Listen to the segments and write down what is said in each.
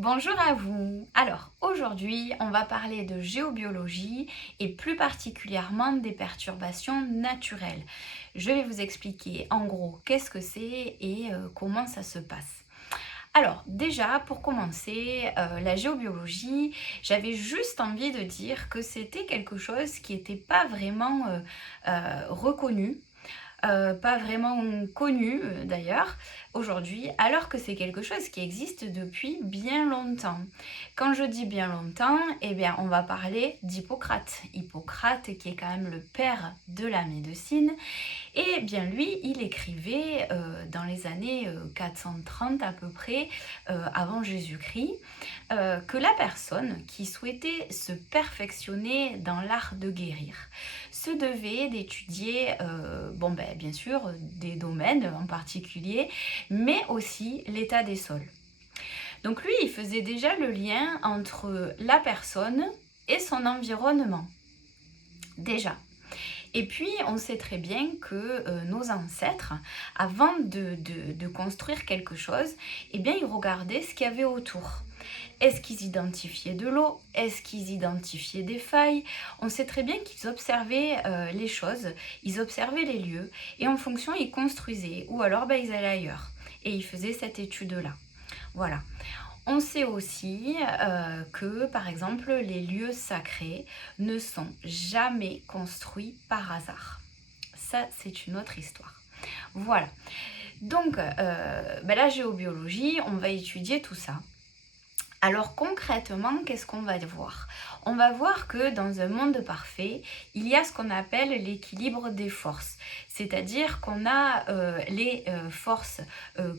Bonjour à vous. Alors aujourd'hui, on va parler de géobiologie et plus particulièrement des perturbations naturelles. Je vais vous expliquer en gros qu'est-ce que c'est et comment ça se passe. Alors déjà, pour commencer, la géobiologie, j'avais juste envie de dire que c'était quelque chose qui n'était pas vraiment reconnu, pas vraiment connu d'ailleurs aujourd'hui, alors que c'est quelque chose qui existe depuis bien longtemps. Quand je dis bien longtemps, eh bien on va parler d'Hippocrate. Hippocrate qui est quand même le père de la médecine. Et bien lui, il écrivait dans les années 430 à peu près avant Jésus-Christ que la personne qui souhaitait se perfectionner dans l'art de guérir se devait d'étudier, bien sûr, des domaines en particulier, mais aussi l'état des sols. Donc lui, il faisait déjà le lien entre la personne et son environnement. Déjà. Et puis, on sait très bien que nos ancêtres, avant de construire quelque chose, eh bien, ils regardaient ce qu'il y avait autour. Est-ce qu'ils identifiaient de l'eau? Est-ce qu'ils identifiaient des failles? On sait très bien qu'ils observaient les choses, ils observaient les lieux, et en fonction, ils construisaient, ou alors ils allaient ailleurs, et ils faisaient cette étude-là. Voilà. On sait aussi que, par exemple, les lieux sacrés ne sont jamais construits par hasard. Ça, c'est une autre histoire. Voilà. Donc, la géobiologie, on va étudier tout ça. Alors concrètement, qu'est-ce qu'on va voir? On va voir que dans un monde parfait, il y a ce qu'on appelle l'équilibre des forces. C'est-à-dire qu'on a les forces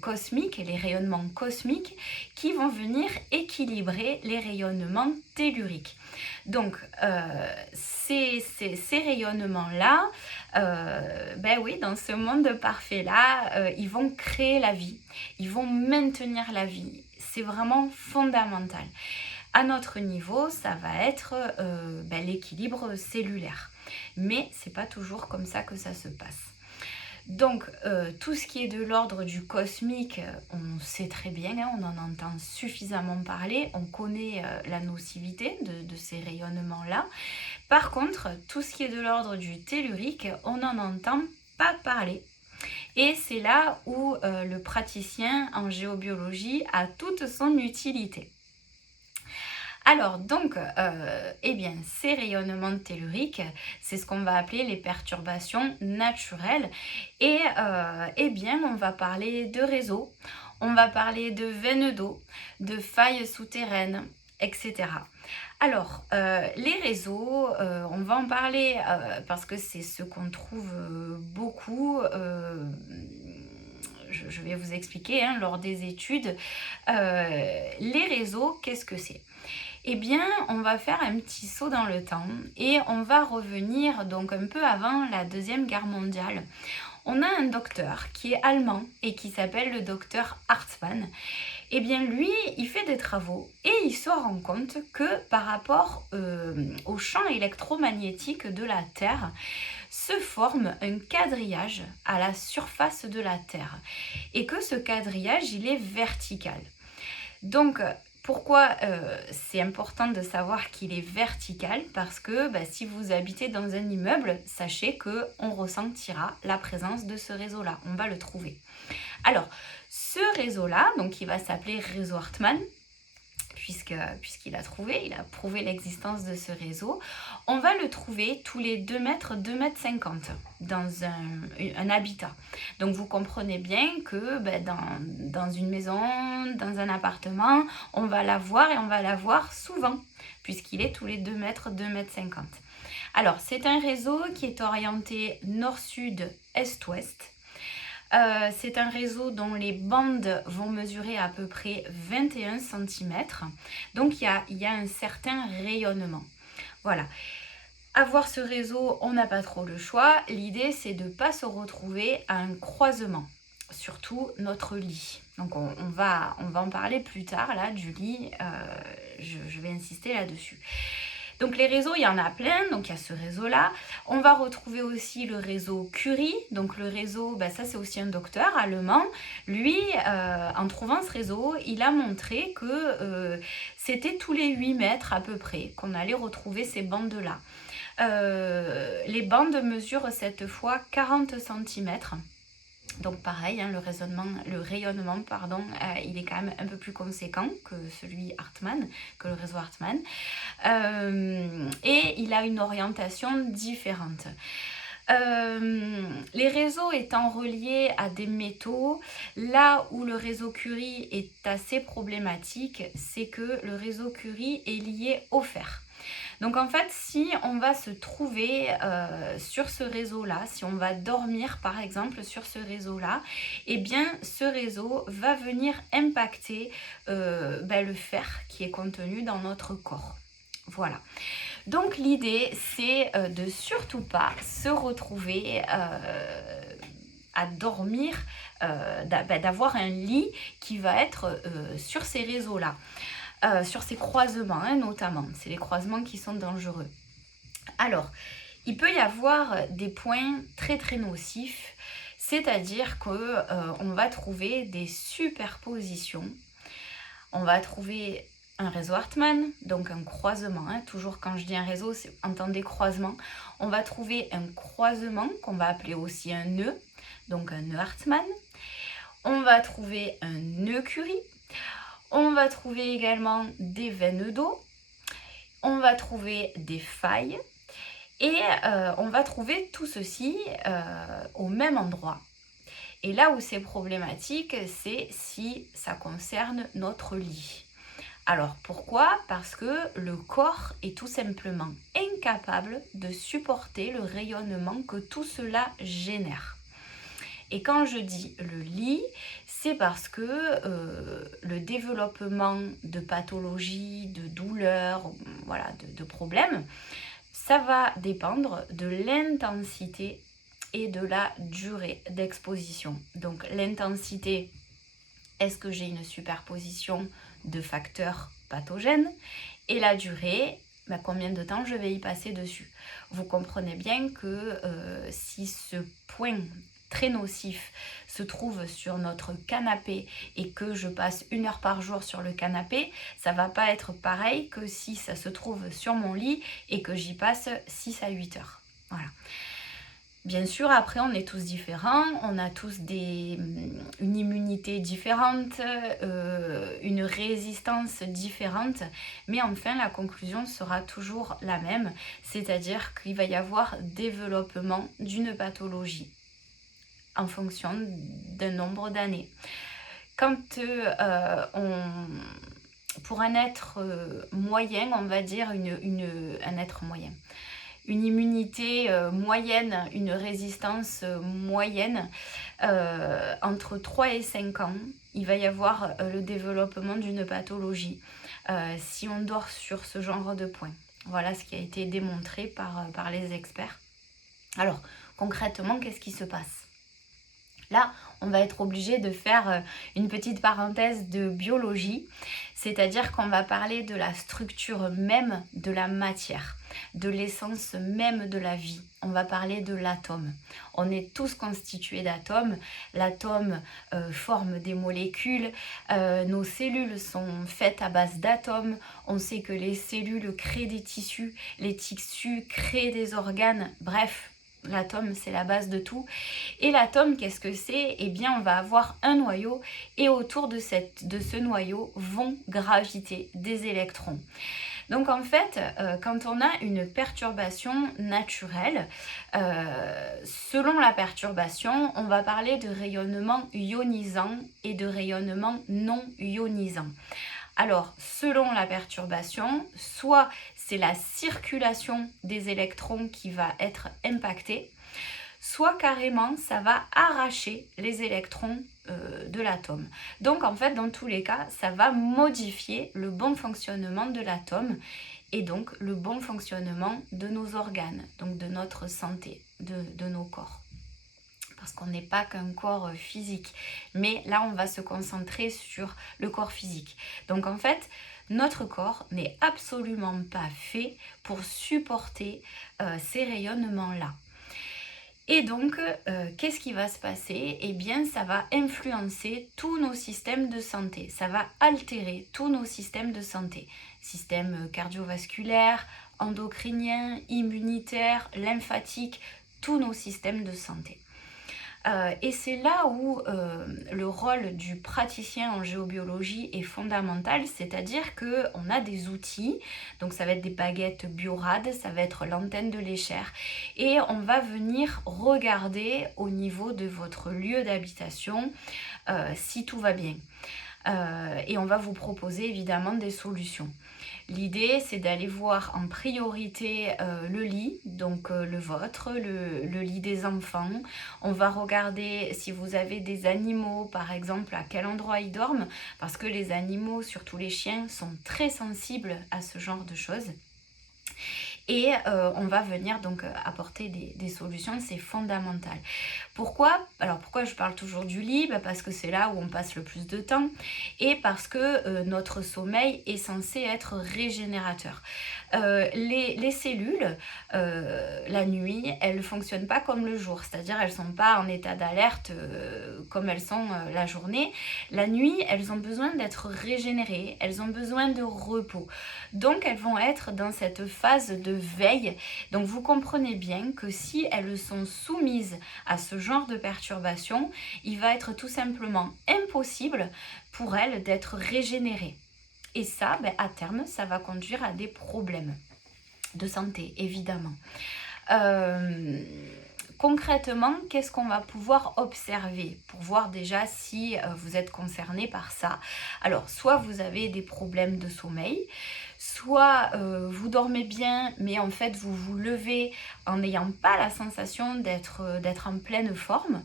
cosmiques, les rayonnements cosmiques, qui vont venir équilibrer les rayonnements telluriques. Donc, ces rayonnements-là, dans ce monde parfait-là, ils vont créer la vie, ils vont maintenir la vie. C'est vraiment fondamental. À notre niveau, ça va être l'équilibre cellulaire. Mais c'est pas toujours comme ça que ça se passe. Donc, tout ce qui est de l'ordre du cosmique, on sait très bien, on en entend suffisamment parler, on connaît la nocivité de ces rayonnements-là. Par contre, tout ce qui est de l'ordre du tellurique, on n'en entend pas parler. Et c'est là où le praticien en géobiologie a toute son utilité. Alors donc, ces rayonnements telluriques, c'est ce qu'on va appeler les perturbations naturelles. Et on va parler de réseaux, on va parler de veines d'eau, de failles souterraines, etc. Alors, les réseaux, on va en parler parce que c'est ce qu'on trouve beaucoup. Je vais vous expliquer lors des études. Les réseaux, qu'est-ce que c'est? Eh bien, on va faire un petit saut dans le temps et on va revenir donc un peu avant la Deuxième Guerre mondiale. On a un docteur qui est allemand et qui s'appelle le docteur Hartmann. Eh bien, lui, il fait des travaux et il se rend compte que par rapport au champ électromagnétique de la Terre, se forme un quadrillage à la surface de la Terre et que ce quadrillage, il est vertical. Donc, pourquoi c'est important de savoir qu'il est vertical? Parce que si vous habitez dans un immeuble, sachez qu'on ressentira la présence de ce réseau-là. On va le trouver. Alors, ce réseau-là, donc il va s'appeler réseau Hartmann, puisqu'il a prouvé l'existence de ce réseau, on va le trouver tous les 2 mètres, 2 mètres 50 dans un habitat. Donc vous comprenez bien que dans une maison, dans un appartement, on va la voir et on va la voir souvent, puisqu'il est tous les 2 mètres, 2 mètres 50. Alors c'est un réseau qui est orienté nord-sud, est-ouest. C'est un réseau dont les bandes vont mesurer à peu près 21 cm. Donc il y a un certain rayonnement. Voilà. Avoir ce réseau, on n'a pas trop le choix. L'idée, c'est de ne pas se retrouver à un croisement, surtout notre lit. Donc on va en parler plus tard, là, du lit. Je vais insister là-dessus. Donc les réseaux, il y en a plein, donc il y a ce réseau-là. On va retrouver aussi le réseau Curie, donc le réseau, ça c'est aussi un docteur allemand. Lui, en trouvant ce réseau, il a montré que c'était tous les 8 mètres à peu près qu'on allait retrouver ces bandes-là. Les bandes mesurent cette fois 40 cm. Donc pareil, hein, le rayonnement, il est quand même un peu plus conséquent que celui Hartmann, que le réseau Hartmann. Et il a une orientation différente. Les réseaux étant reliés à des métaux, là où le réseau Curie est assez problématique, c'est que le réseau Curie est lié au fer. Donc en fait, si on va se trouver sur ce réseau-là, si on va dormir par exemple sur ce réseau-là, eh bien ce réseau va venir impacter le fer qui est contenu dans notre corps. Voilà. Donc l'idée, c'est de surtout pas se retrouver à dormir, d'avoir un lit qui va être sur ces réseaux-là. Sur ces croisements, hein, notamment. C'est les croisements qui sont dangereux. Alors, il peut y avoir des points très très nocifs, c'est-à-dire qu'on va trouver des superpositions. On va trouver un réseau Hartmann, donc un croisement. Hein. Toujours quand je dis un réseau, c'est entendez croisement. On va trouver un croisement qu'on va appeler aussi un nœud, donc un nœud Hartmann. On va trouver un nœud Curie. On va trouver également des veines d'eau, on va trouver des failles et on va trouver tout ceci au même endroit. Et là où c'est problématique, c'est si ça concerne notre lit. Alors pourquoi? Parce que le corps est tout simplement incapable de supporter le rayonnement que tout cela génère. Et quand je dis le lit, c'est parce que le développement de pathologies, de douleurs, voilà, de problèmes, ça va dépendre de l'intensité et de la durée d'exposition. Donc l'intensité, est-ce que j'ai une superposition de facteurs pathogènes? Et la durée, combien de temps je vais y passer dessus? Vous comprenez bien que si ce point très nocif se trouve sur notre canapé et que je passe 1 heure par jour sur le canapé, ça va pas être pareil que si ça se trouve sur mon lit et que j'y passe 6 à 8 heures. Voilà. Bien sûr, après, on est tous différents, on a tous une immunité différente, une résistance différente, mais enfin, la conclusion sera toujours la même, c'est-à-dire qu'il va y avoir développement d'une pathologie en fonction d'un nombre d'années. Quand pour un être moyen, on va dire un être moyen, une immunité moyenne, une résistance moyenne, entre 3 et 5 ans, il va y avoir le développement d'une pathologie si on dort sur ce genre de points. Voilà ce qui a été démontré par les experts. Alors, concrètement, qu'est-ce qui se passe ? Là, on va être obligé de faire une petite parenthèse de biologie, c'est-à-dire qu'on va parler de la structure même de la matière, de l'essence même de la vie. On va parler de l'atome. On est tous constitués d'atomes. L'atome forme des molécules. Nos cellules sont faites à base d'atomes. On sait que les cellules créent des tissus. Les tissus créent des organes. Bref, l'atome, c'est la base de tout. Et l'atome, qu'est-ce que c'est? Eh bien, on va avoir un noyau et autour de ce noyau vont graviter des électrons. Donc en fait, quand on a une perturbation naturelle, selon la perturbation, on va parler de rayonnement ionisant et de rayonnement non ionisant. Alors, selon la perturbation, soit c'est la circulation des électrons qui va être impactée, soit carrément ça va arracher les électrons de l'atome. Donc en fait, dans tous les cas, ça va modifier le bon fonctionnement de l'atome et donc le bon fonctionnement de nos organes, donc de notre santé, de nos corps. parce qu'on n'est pas qu'un corps physique. Mais là, on va se concentrer sur le corps physique. Donc en fait, notre corps n'est absolument pas fait pour supporter ces rayonnements-là. Et donc, qu'est-ce qui va se passer? Eh bien, ça va influencer tous nos systèmes de santé. Ça va altérer tous nos systèmes de santé. Système cardiovasculaire, endocrinien, immunitaire, lymphatique, tous nos systèmes de santé. Et c'est là où le rôle du praticien en géobiologie est fondamental, c'est-à-dire qu'on a des outils, donc ça va être des baguettes biorad, ça va être l'antenne de l'échelle, et on va venir regarder au niveau de votre lieu d'habitation si tout va bien. Et on va vous proposer évidemment des solutions. L'idée, c'est d'aller voir en priorité le lit, donc le vôtre, le lit des enfants. On va regarder si vous avez des animaux, par exemple, à quel endroit ils dorment, parce que les animaux, surtout les chiens, sont très sensibles à ce genre de choses. Et on va venir donc apporter des solutions, c'est fondamental. Pourquoi? Alors pourquoi je parle toujours du lit? Parce que c'est là où on passe le plus de temps et parce que notre sommeil est censé être régénérateur. Les cellules, la nuit, elles ne fonctionnent pas comme le jour, c'est-à-dire elles ne sont pas en état d'alerte comme elles sont la journée. La nuit, elles ont besoin d'être régénérées, elles ont besoin de repos. Donc elles vont être dans cette phase de veille. Donc vous comprenez bien que si elles sont soumises à ce genre de perturbation, il va être tout simplement impossible pour elles d'être régénérées. Et ça, à terme, ça va conduire à des problèmes de santé, évidemment. Concrètement, qu'est-ce qu'on va pouvoir observer pour voir déjà si vous êtes concerné par ça? Alors, soit vous avez des problèmes de sommeil, soit vous dormez bien, mais en fait vous vous levez en n'ayant pas la sensation d'être en pleine forme.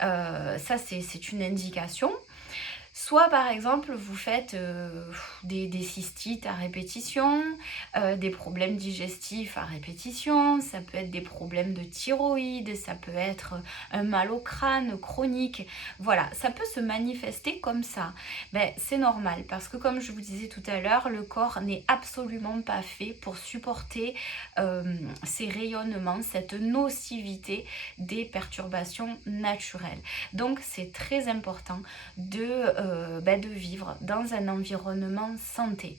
Ça, c'est une indication. Soit par exemple vous faites des cystites à répétition, des problèmes digestifs à répétition, ça peut être des problèmes de thyroïde, ça peut être un mal au crâne chronique, voilà, ça peut se manifester comme ça. C'est normal parce que comme je vous disais tout à l'heure, le corps n'est absolument pas fait pour supporter ces rayonnements, cette nocivité des perturbations naturelles. Donc c'est très important de vivre dans un environnement santé.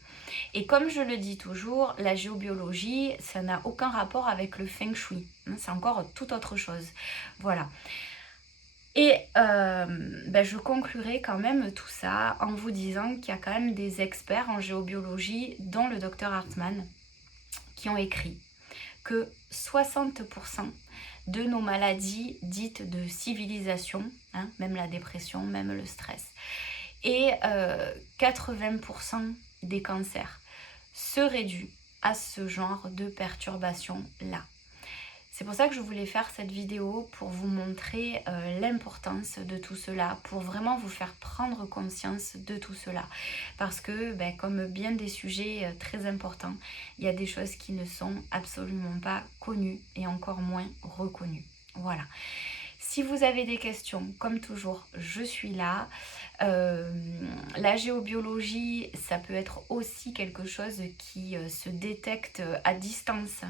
Et comme je le dis toujours, la géobiologie, ça n'a aucun rapport avec le feng shui. C'est encore toute autre chose. Voilà. Et je conclurai quand même tout ça en vous disant qu'il y a quand même des experts en géobiologie, dont le docteur Hartmann, qui ont écrit que 60% de nos maladies dites de civilisation, même la dépression, même le stress, et 80% des cancers seraient dus à ce genre de perturbation-là. C'est pour ça que je voulais faire cette vidéo pour vous montrer l'importance de tout cela, pour vraiment vous faire prendre conscience de tout cela. Parce que, comme bien des sujets très importants, il y a des choses qui ne sont absolument pas connues et encore moins reconnues. Voilà. Si vous avez des questions, comme toujours, je suis là. La géobiologie, ça peut être aussi quelque chose qui se détecte à distance,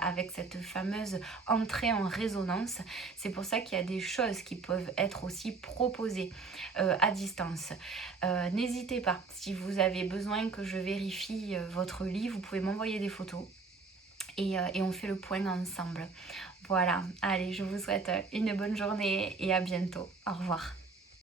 avec cette fameuse entrée en résonance. C'est pour ça qu'il y a des choses qui peuvent être aussi proposées à distance. N'hésitez pas, si vous avez besoin que je vérifie votre lit, vous pouvez m'envoyer des photos. Et on fait le point ensemble. Voilà, allez, je vous souhaite une bonne journée et à bientôt. Au revoir.